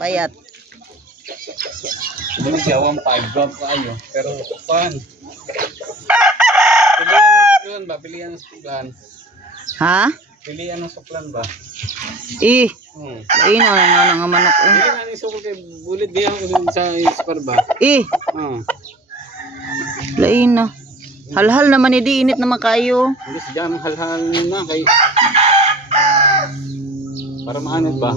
Payat. Hindi siya 1.5 grab kayo. Pero pan. Pilihan ng suklan ba? Pilihan ng suklan. Ha? Pilihan ng suklan ba? Lain na nga manok. Pilihan ng suklan kay bulit diyan sa spar ba? Lain na. Halhal naman hindi init naman kayo. Hindi siya halhal na kay para maanod ba?